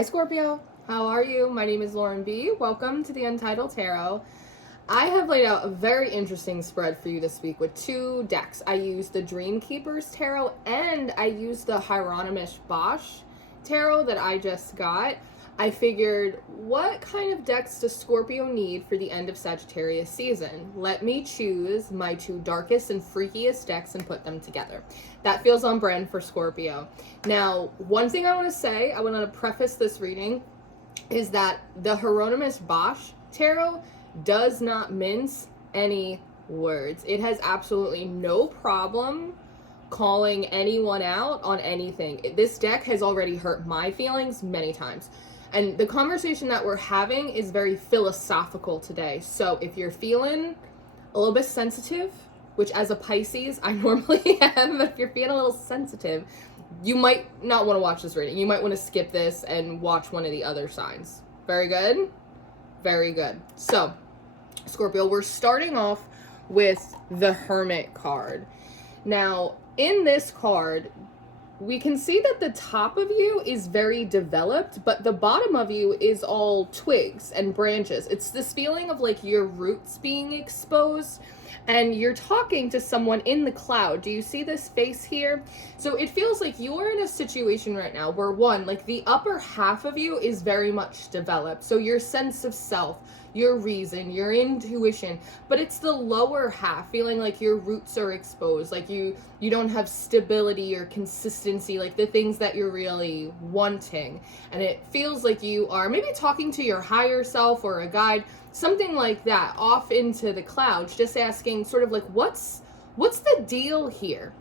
Hi Scorpio, how are you? My name is Lauren B. Welcome to the Untitled Tarot. I have laid out a very interesting spread for you this week with two decks. I used the Dream Keepers Tarot and I used the Hieronymus Bosch Tarot that I just got. I figured, what kind of decks does Scorpio need for the end of Sagittarius season? Let me choose my two darkest and freakiest decks and put them together. That feels on brand for Scorpio. Now, one thing I want to say, I want to preface this reading, is that the Hieronymus Bosch Tarot does not mince any words. It has absolutely no problem calling anyone out on anything. This deck has already hurt my feelings many times. And the conversation that we're having is very philosophical today. So if you're feeling a little bit sensitive, which as a Pisces, I normally am, but if you're feeling a little sensitive, you might not want to watch this reading. You might want to skip this and watch one of the other signs. Very good? Very good. So, Scorpio, we're starting off with the Hermit card. Now, in this card, we can see that the top of you is very developed, but the bottom of you is all twigs and branches. It's this feeling of like your roots being exposed, and you're talking to someone in the cloud. Do you see this face here? So it feels like you're in a situation right now where one, like the upper half of you is very much developed. So your sense of self, your reason, your intuition, but it's the lower half feeling like your roots are exposed, like you don't have stability or consistency, like the things that you're really wanting. And it feels like you are maybe talking to your higher self or a guide, something like that, off into the clouds, just asking sort of like, what's the deal here?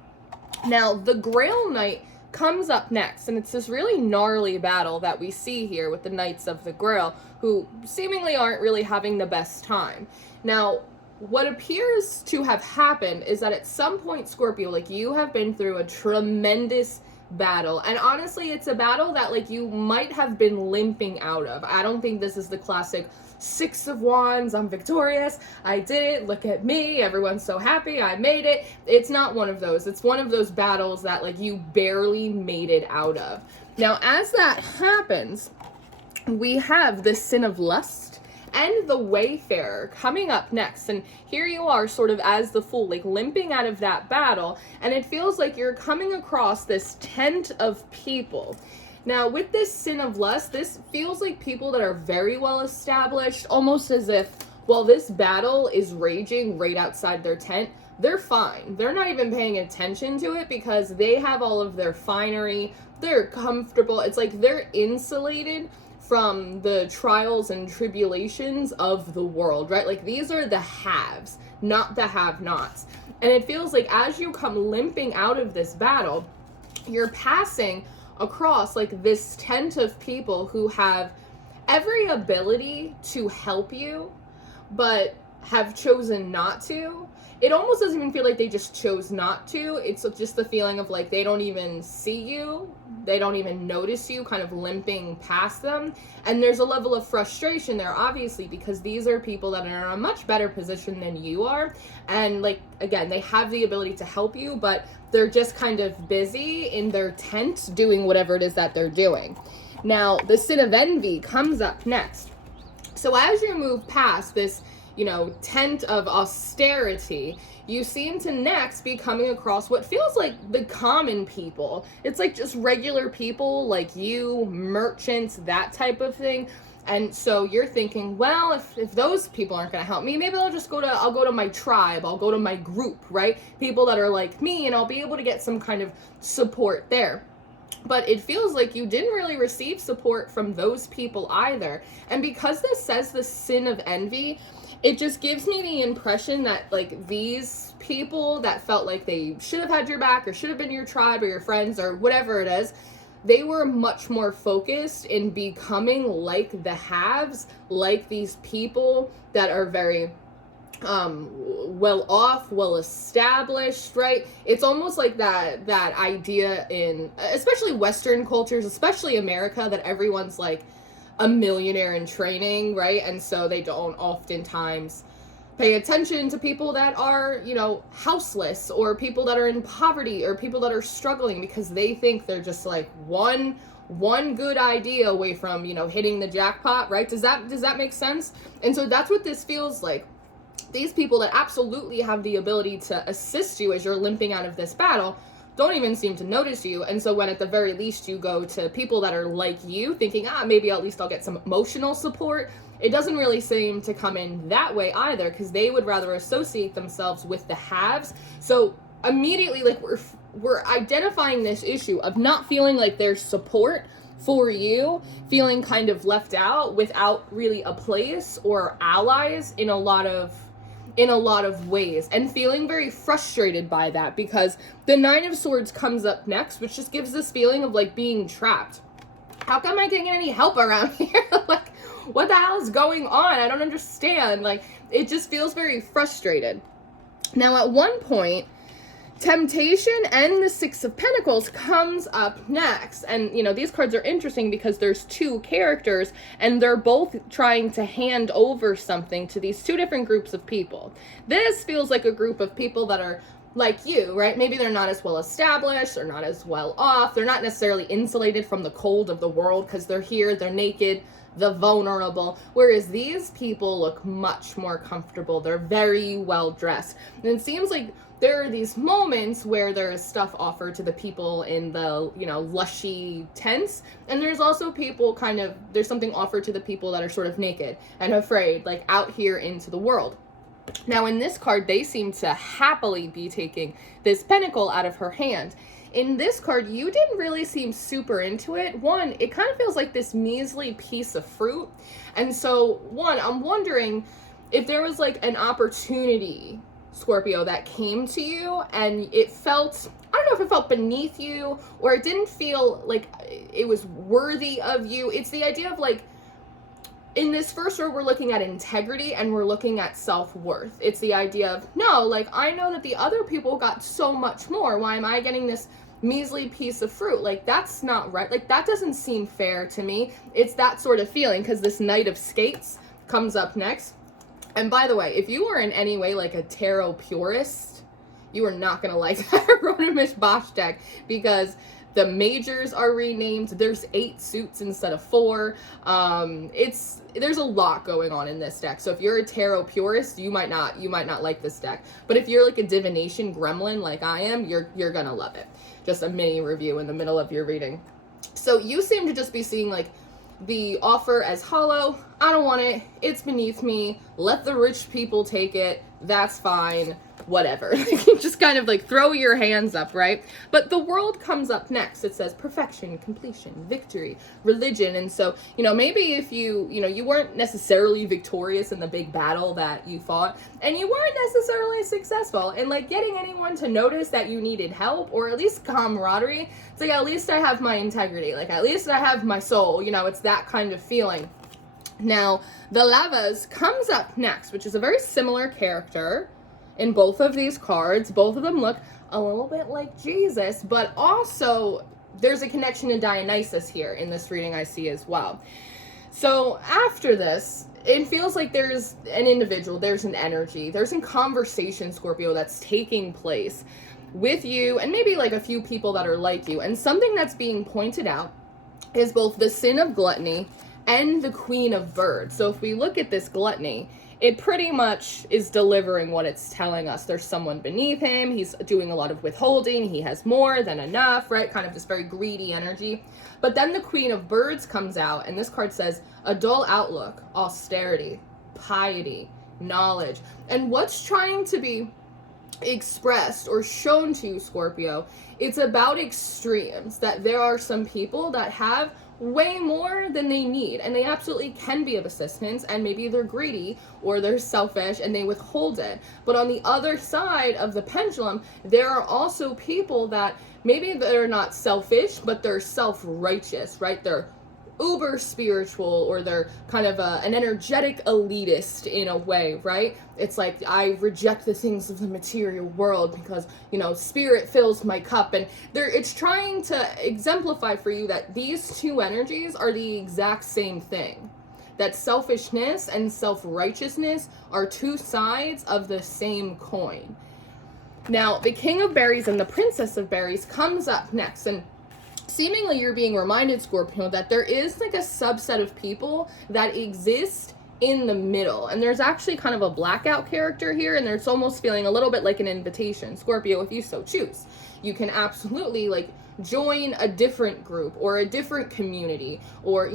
Now, the Grail Knight comes up next, and it's this really gnarly battle that we see here with the Knights of the Grail, who seemingly aren't really having the best time. Now, what appears to have happened is that at some point, Scorpio, like, you have been through a tremendous battle, and honestly, it's a battle that, like, you might have been limping out of. I don't think this is the classic Six of Wands, I'm victorious, I did it, look at me, everyone's so happy, I made it. It's not one of those. It's one of those battles that, like, you barely made it out of. Now, as that happens, we have the Sin of Lust and the Wayfarer coming up next. And here you are sort of as the Fool, like limping out of that battle. And it feels like you're coming across this tent of people. Now, with this Sin of Lust, this feels like people that are very well established, almost as if, while this battle is raging right outside their tent, they're fine. They're not even paying attention to it because they have all of their finery. They're comfortable. It's like they're insulated from the trials and tribulations of the world, right? Like, these are the haves, not the have-nots. And it feels like as you come limping out of this battle, you're passing across like this tent of people who have every ability to help you, but have chosen not to. It almost doesn't even feel like they just chose not to. It's just the feeling of like they don't even see you, they don't even notice you, kind of limping past them. And there's a level of frustration there, obviously, because these are people that are in a much better position than you are. And like, again, they have the ability to help you, but they're just kind of busy in their tent doing whatever it is that they're doing. Now, the Sin of Envy comes up next. So as you move past this, tent of austerity, you seem to next be coming across what feels like the common people. It's like just regular people like you, merchants, that type of thing. And so you're thinking, well, if those people aren't going to help me, maybe I'll go to my tribe, I'll go to my group, right? People that are like me, and I'll be able to get some kind of support there. But it feels like you didn't really receive support from those people either. And because this says the Sin of Envy, it just gives me the impression that like these people that felt like they should have had your back or should have been your tribe or your friends or whatever it is, they were much more focused in becoming like the haves, like these people that are very well off, well established, right? It's almost like that idea in especially Western cultures, especially America, that everyone's like a millionaire in training, right? And so they don't oftentimes pay attention to people that are, houseless, or people that are in poverty, or people that are struggling, because they think they're just like one one good idea away from, you know, hitting the jackpot, right? Does that make sense? And so that's what this feels like. These people that absolutely have the ability to assist you as you're limping out of this battle don't even seem to notice you. And so when at the very least you go to people that are like you, thinking, maybe at least I'll get some emotional support, it doesn't really seem to come in that way either, because they would rather associate themselves with the haves. So immediately, like, we're identifying this issue of not feeling like there's support for you, feeling kind of left out without really a place or allies in a lot of ways, and feeling very frustrated by that, because the Nine of Swords comes up next, which just gives this feeling of like being trapped. How come I can't get any help around here? Like, what the hell is going on? I don't understand. Like, it just feels very frustrated. Now, at one point, Temptation and the Six of Pentacles comes up next. And, you know, these cards are interesting because there's two characters and they're both trying to hand over something to these two different groups of people. This feels like a group of people that are like you, right? Maybe they're not as well established, they're not as well off, they're not necessarily insulated from the cold of the world because they're here, they're naked, the vulnerable, whereas these people look much more comfortable. They're very well dressed. And it seems like there are these moments where there is stuff offered to the people in the, you know, lushy tents, and there's also people there's something offered to the people that are sort of naked and afraid, like out here into the world. Now in this card, they seem to happily be taking this pentacle out of her hand. In this card, you didn't really seem super into it. One, it kind of feels like this measly piece of fruit. And so, one, I'm wondering if there was like an opportunity, Scorpio, that came to you and it felt, I don't know if it felt beneath you or it didn't feel like it was worthy of you. It's the idea of like, in this first row, we're looking at integrity and we're looking at self-worth. It's the idea of, no, like, I know that the other people got so much more. Why am I getting this measly piece of fruit? Like, that's not right. Like, that doesn't seem fair to me. It's that sort of feeling, because this Knight of Skates comes up next. And by the way, if you are in any way like a tarot purist, you are not going to like that Rona Bosch deck, because the majors are renamed. There's 8 suits instead of 4. There's a lot going on in this deck. So if you're a tarot purist, you might not like this deck. But if you're like a divination gremlin like I am, you're gonna love it. Just a mini review in the middle of your reading. So you seem to just be seeing like the offer as hollow. I don't want it. It's beneath me. Let the rich people take it. That's fine. Whatever. Just kind of like throw your hands up, right? But the World comes up next. It says perfection, completion, victory, religion. And so, you know, maybe if you weren't necessarily victorious in the big battle that you fought, and you weren't necessarily successful in like getting anyone to notice that you needed help, or at least camaraderie. It's like, at least I have my integrity. Like, at least I have my soul. You know, it's that kind of feeling. Now, the Lavas comes up next, which is a very similar character in both of these cards. Both of them look a little bit like Jesus, but also there's a connection to Dionysus here in this reading I see as well. So after this, it feels like there's an individual, there's an energy, there's a conversation, Scorpio, that's taking place with you and maybe like a few people that are like you. And something that's being pointed out is both the sin of gluttony and the Queen of Birds. So if we look at this gluttony, it pretty much is delivering what it's telling us. There's someone beneath him. He's doing a lot of withholding. He has more than enough, right? Kind of this very greedy energy. But then the Queen of Birds comes out, and this card says a dull outlook, austerity, piety, knowledge. And what's trying to be expressed or shown to you, Scorpio, it's about extremes, that there are some people that have way more than they need, and they absolutely can be of assistance, and maybe they're greedy or they're selfish and they withhold it. But on the other side of the pendulum, there are also people that maybe they're not selfish, but they're self-righteous, right? They're uber spiritual, or they're kind of an energetic elitist in a way, right? It's like, I reject the things of the material world because, you know, spirit fills my cup. And it's trying to exemplify for you that these two energies are the exact same thing. That selfishness and self-righteousness are two sides of the same coin. Now, the King of Berries and the Princess of Berries comes up next, and seemingly you're being reminded, Scorpio, that there is like a subset of people that exist in the middle, and there's actually kind of a blackout character here, and there's almost feeling a little bit like an invitation, Scorpio, if you so choose. You can absolutely like join a different group or a different community, or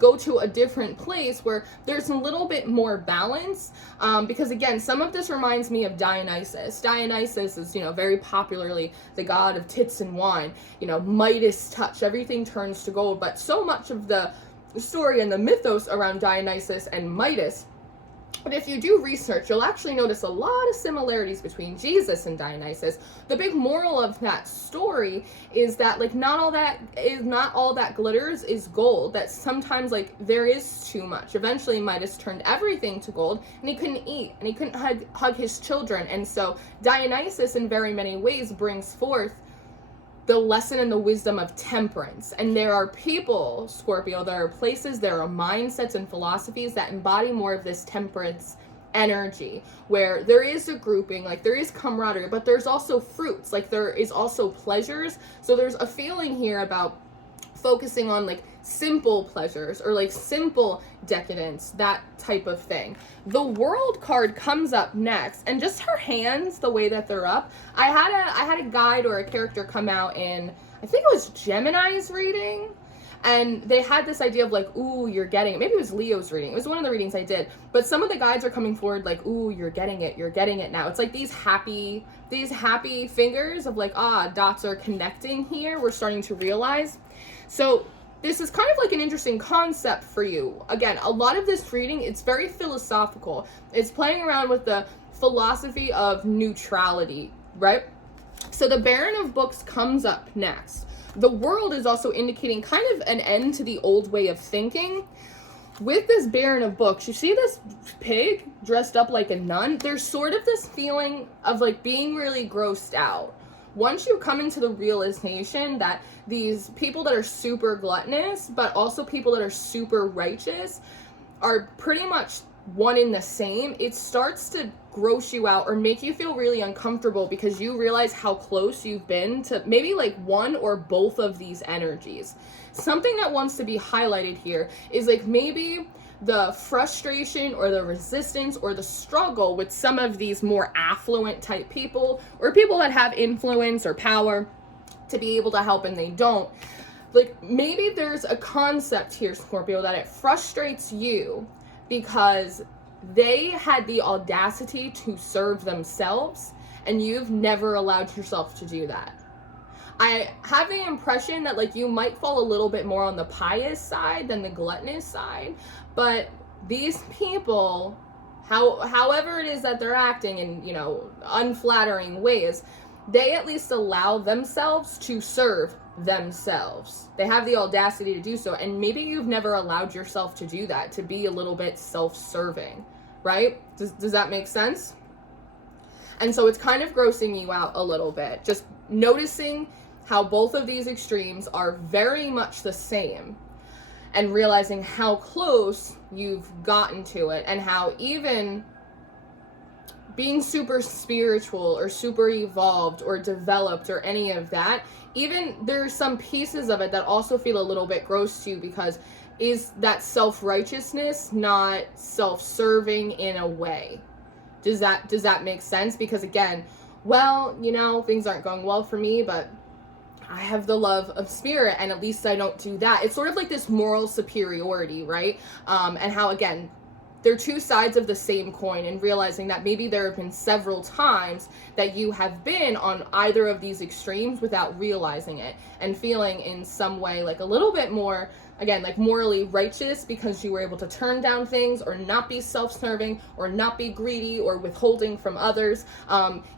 go to a different place where there's a little bit more balance, because again, some of this reminds me of Dionysus. Dionysus is very popularly the god of tits and wine, Midas touch, everything turns to gold. But so much of the story and the mythos around Dionysus and Midas, but if you do research, you'll actually notice a lot of similarities between Jesus and Dionysus. The big moral of that story is that like not all that glitters is gold, that sometimes like there is too much. Eventually Midas turned everything to gold, and he couldn't eat, and he couldn't hug his children. And so Dionysus in very many ways brings forth the lesson and the wisdom of temperance. And there are people, Scorpio, there are places, there are mindsets and philosophies that embody more of this temperance energy, where there is a grouping, like there is camaraderie, but there's also fruits, like there is also pleasures. So there's a feeling here about focusing on like simple pleasures or like simple decadence, that type of thing. The World card comes up next, and just her hands, the way that they're up, I had a guide or a character come out in, I think it was Gemini's reading, and they had this idea of like, ooh, you're getting it. Maybe it was Leo's reading. It was one of the readings I did. But some of the guides are coming forward like, ooh, you're getting it now. It's like these happy fingers of like, dots are connecting here. We're starting to realize. So this is kind of like an interesting concept for you. Again, a lot of this reading, it's very philosophical. It's playing around with the philosophy of neutrality, right? So the Baron of Books comes up next. The World is also indicating kind of an end to the old way of thinking. With this Baron of Books, you see this pig dressed up like a nun? There's sort of this feeling of like being really grossed out. Once you come into the realization that these people that are super gluttonous, but also people that are super righteous, are pretty much one in the same, it starts to gross you out or make you feel really uncomfortable, because you realize how close you've been to maybe like one or both of these energies. Something that wants to be highlighted here is like maybe the frustration or the resistance or the struggle with some of these more affluent type people, or people that have influence or power to be able to help and they don't. Like maybe there's a concept here, Scorpio, that it frustrates you because they had the audacity to serve themselves and you've never allowed yourself to do that. I have the impression that like you might fall a little bit more on the pious side than the gluttonous side, but these people, however it is that they're acting in, unflattering ways, they at least allow themselves to serve themselves. They have the audacity to do so, and maybe you've never allowed yourself to do that, to be a little bit self-serving, right? Does that make sense? And so it's kind of grossing you out a little bit, just noticing how both of these extremes are very much the same, and realizing how close you've gotten to it, and how even being super spiritual or super evolved or developed or any of that, even there's some pieces of it that also feel a little bit gross to you, because is that self-righteousness not self-serving in a way? Does that make sense? Because again, well, things aren't going well for me, but I have the love of spirit, and at least I don't do that. It's sort of like this moral superiority, right? And how, again, they're two sides of the same coin, and realizing that maybe there have been several times that you have been on either of these extremes without realizing it, and feeling in some way like a little bit more, again, like morally righteous because you were able to turn down things or not be self-serving or not be greedy or withholding from others,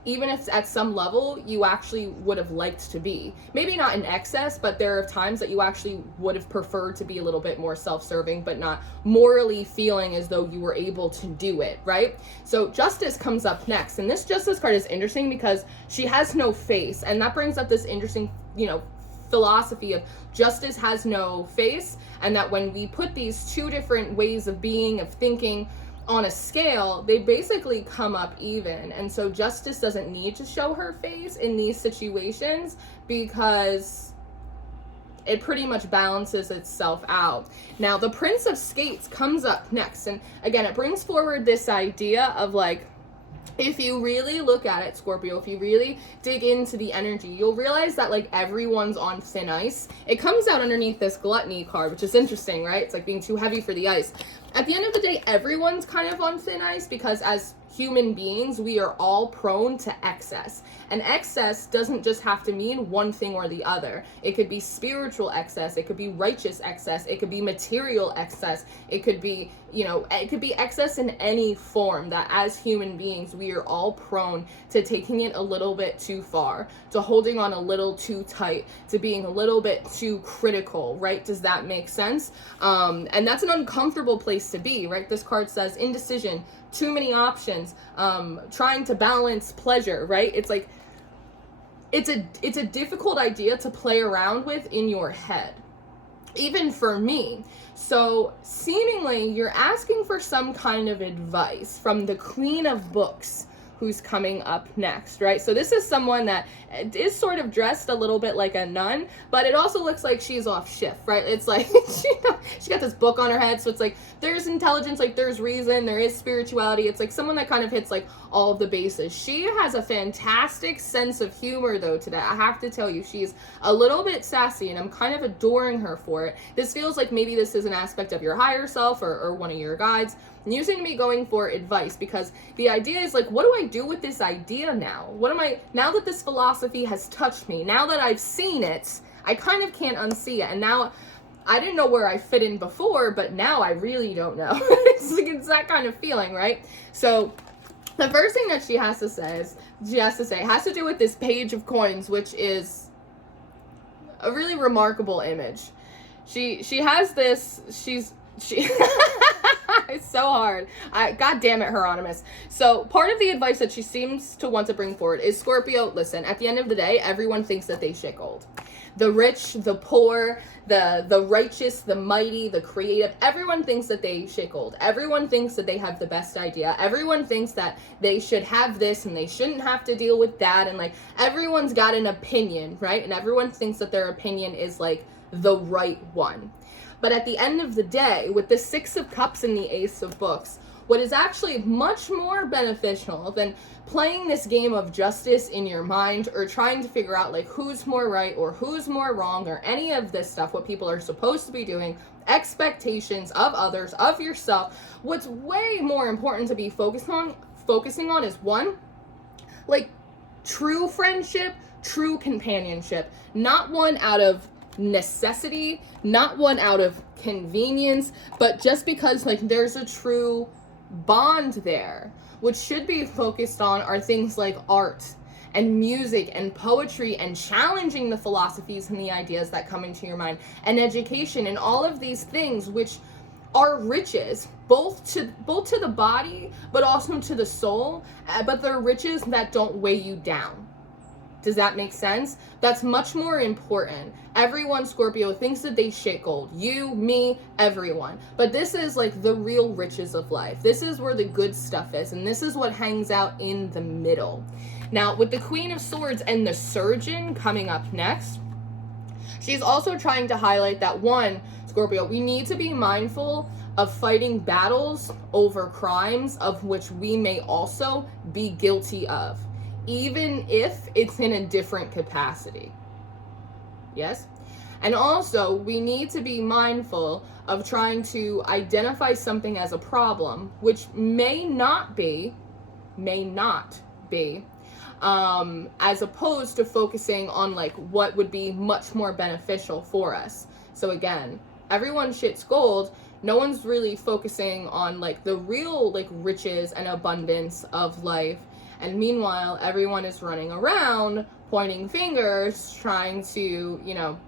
even if at some level you actually would have liked to be. Maybe not in excess, but there are times that you actually would have preferred to be a little bit more self-serving, but not morally feeling as though you were able to do it, right? So Justice comes up next, and this Justice card is interesting because she has no face, and that brings up this interesting, philosophy of justice has no face, and that when we put these two different ways of being, of thinking on a scale, they basically come up even. And so Justice doesn't need to show her face in these situations because it pretty much balances itself out. Now, the Prince of Skates comes up next. And again, it brings forward this idea of like, if you really look at it, Scorpio, if you really dig into the energy, you'll realize that like everyone's on thin ice. It comes out underneath this gluttony card, which is interesting, right? It's like being too heavy for the ice. At the end of the day, everyone's kind of on thin ice because as human beings, we are all prone to excess. And excess doesn't just have to mean one thing or the other. It could be spiritual excess, it could be righteous excess, it could be material excess, it could be, you know, it could be excess in any form, that as human beings, we are all prone to taking it a little bit too far, to holding on a little too tight, to being a little bit too critical, right? Does that make sense? And that's an uncomfortable place to be, right? This card says indecision, too many options, trying to balance pleasure, right? It's like, it's a difficult idea to play around with in your head, even for me. So seemingly you're asking for some kind of advice from the Queen of Books, who's coming up next, right? So this is someone that is sort of dressed a little bit like a nun, but it also looks like she's off shift, right? It's like she got this book on her head, so it's like there's intelligence, like there's reason, there is spirituality. It's like someone that kind of hits like all of the bases. She has a fantastic sense of humor though today. I have to tell you, she's a little bit sassy and I'm kind of adoring her for it. This feels like maybe this is an aspect of your higher self or one of your guides. And you seem to be going for advice because the idea is like, what do I do with this idea now? Now that this philosophy has touched me, now that I've seen it, I kind of can't unsee it. And now I didn't know where I fit in before, but now I really don't know. It's that kind of feeling, right? So the first thing that she has to say has to do with this Page of Coins, which is a really remarkable image. She has this, it's so hard. God damn it, Hieronymus. So part of the advice that she seems to want to bring forward is, Scorpio, listen, at the end of the day, everyone thinks that they shit gold. The rich, the poor, the righteous, the mighty, the creative, everyone thinks that they shit gold. Everyone thinks that they have the best idea. Everyone thinks that they should have this and they shouldn't have to deal with that. And like, everyone's got an opinion, right? And everyone thinks that their opinion is like the right one. But at the end of the day, with the Six of Cups and the Ace of Books, what is actually much more beneficial than playing this game of justice in your mind or trying to figure out like who's more right or who's more wrong or any of this stuff, what people are supposed to be doing, expectations of others, of yourself, what's way more important to be focusing on is one, like true friendship, true companionship, not one out of necessity, not one out of convenience, but just because like there's a true bond there. What should be focused on are things like art and music and poetry and challenging the philosophies and the ideas that come into your mind, and education and all of these things which are riches, both to the body but also to the soul, but they're riches that don't weigh you down. Does that make sense? That's much more important. Everyone, Scorpio, thinks that they shit gold. You, me, everyone. But this is like the real riches of life. This is where the good stuff is. And this is what hangs out in the middle. Now, with the Queen of Swords and the Surgeon coming up next, she's also trying to highlight that, one, Scorpio, we need to be mindful of fighting battles over crimes of which we may also be guilty of, even if it's in a different capacity. Yes? And also, we need to be mindful of trying to identify something as a problem, which may not be, as opposed to focusing on like what would be much more beneficial for us. So again, everyone shits gold. No one's really focusing on like the real like riches and abundance of life. And meanwhile, everyone is running around, pointing fingers, trying to, you know,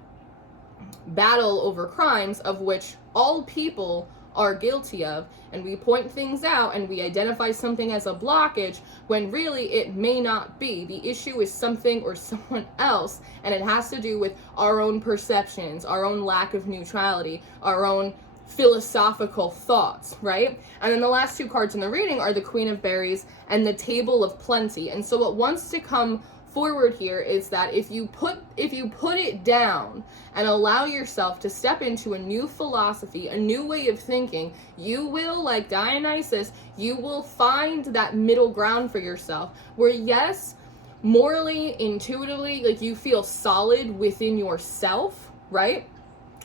battle over crimes of which all people are guilty of. And we point things out and we identify something as a blockage when really it may not be. The issue is something or someone else, and it has to do with our own perceptions, our own lack of neutrality, our own philosophical thoughts, right? And then the last two cards in the reading are the Queen of Berries and the Table of Plenty. And so what wants to come forward here is that if you put it down and allow yourself to step into a new philosophy, a new way of thinking, you will, like Dionysus, you will find that middle ground for yourself where, yes, morally, intuitively, like you feel solid within yourself, right?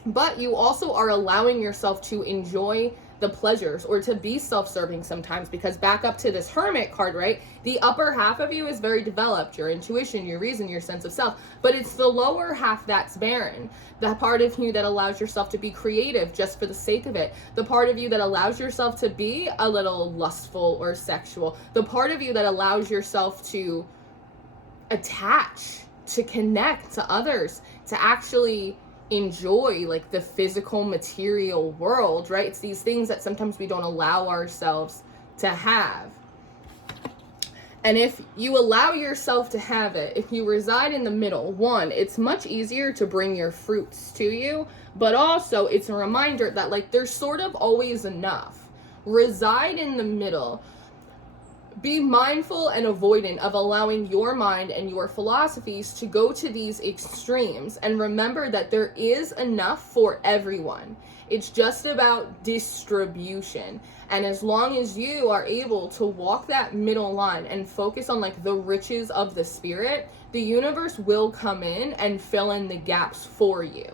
But you also are allowing yourself to enjoy the pleasures or to be self-serving sometimes, because back up to this Hermit card, right? The upper half of you is very developed, your intuition, your reason, your sense of self, but it's the lower half that's barren. The part of you that allows yourself to be creative just for the sake of it. The part of you that allows yourself to be a little lustful or sexual. The part of you that allows yourself to attach, to connect to others, to actually enjoy like the physical material world, right? It's these things that sometimes we don't allow ourselves to have. And if you allow yourself to have it, if you reside in the middle, one, it's much easier to bring your fruits to you, but also it's a reminder that like there's sort of always enough. Reside in the middle. Be mindful and avoidant of allowing your mind and your philosophies to go to these extremes, and remember that there is enough for everyone. It's just about distribution. And as long as you are able to walk that middle line and focus on like the riches of the spirit, the universe will come in and fill in the gaps for you.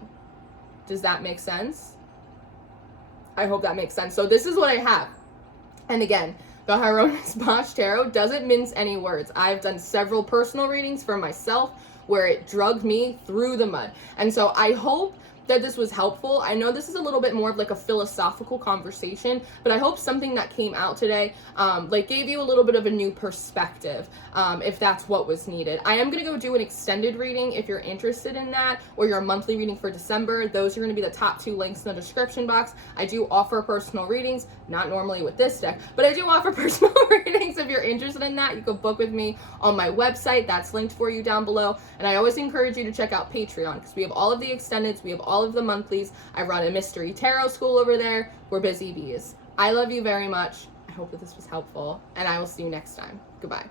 Does that make sense? I hope that makes sense. So this is what I have. And again, the Hieronymus Bosch Tarot doesn't mince any words. I've done several personal readings for myself where it drugged me through the mud. And so I hope that this was helpful. I know this is a little bit more of like a philosophical conversation, but I hope something that came out today like gave you a little bit of a new perspective, if that's what was needed. I am going to go do an extended reading if you're interested in that, or your monthly reading for December. Those are going to be the top 2 links in the description box. I do offer personal readings, not normally with this deck, but I do offer personal readings. If you're interested in that, you can book with me on my website. That's linked for you down below. And I always encourage you to check out Patreon, because we have all of the extendeds, we have all of the monthlies. I run a mystery tarot school over there. We're busy bees. I love you very much. I hope that this was helpful, and I will see you next time. Goodbye.